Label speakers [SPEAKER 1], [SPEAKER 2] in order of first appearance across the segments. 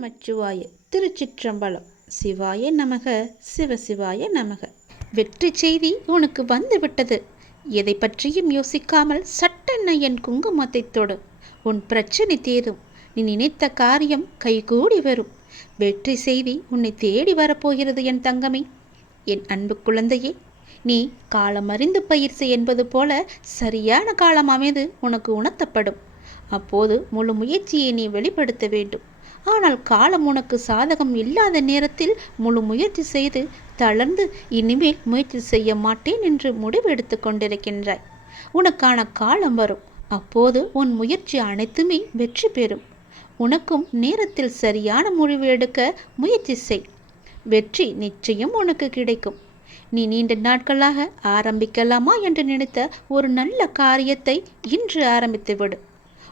[SPEAKER 1] நமச்சிவாய திருச்சிற்றம்பலம். சிவாய நமக சிவசிவாய நமக. வெற்றி செய்தி உனக்கு வந்துவிட்டது. எதை பற்றியும் யோசிக்காமல் சட்டென்ன என் குங்குமத்தை தொடு. உன் பிரச்சனை தீரும். நீ நினைத்த காரியம் கைகூடி வரும். வெற்றி செய்தி உன்னை தேடி வரப்போகிறது என் தங்கமே. என் அன்பு குழந்தையே நீ காலம் அறிந்து பயிற்சி என்பது போல சரியான காலம் அமைந்து உனக்கு உணர்த்தப்படும். அப்போது முழு முயற்சியை நீ வெளிப்படுத்த வேண்டும். ஆனால் காலம் உனக்கு சாதகம் இல்லாத நேரத்தில் முழு முயற்சி செய்து தளர்ந்து இனிமேல் முயற்சி செய்ய மாட்டேன் என்று முடிவெடுத்து கொண்டிருக்கின்றாய். உனக்கான காலம் வரும். அப்போது உன் முயற்சி அனைத்துமே வெற்றி பெறும். உனக்கும் நேரத்தில் சரியான முடிவு எடுக்க முயற்சி செய். வெற்றி நிச்சயம் உனக்கு கிடைக்கும். நீ நீண்ட நாட்களாக ஆரம்பிக்கலாமா என்று நினைத்த ஒரு நல்ல காரியத்தை இன்று ஆரம்பித்து விடு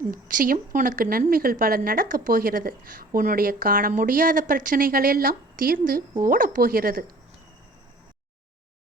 [SPEAKER 1] நிச்சயம் உனக்கு நன்மைகள் பல நடக்கப் போகிறது. உன்னுடைய காண முடியாத பிரச்சனைகள் எல்லாம் தீர்ந்து ஓடப்போகிறது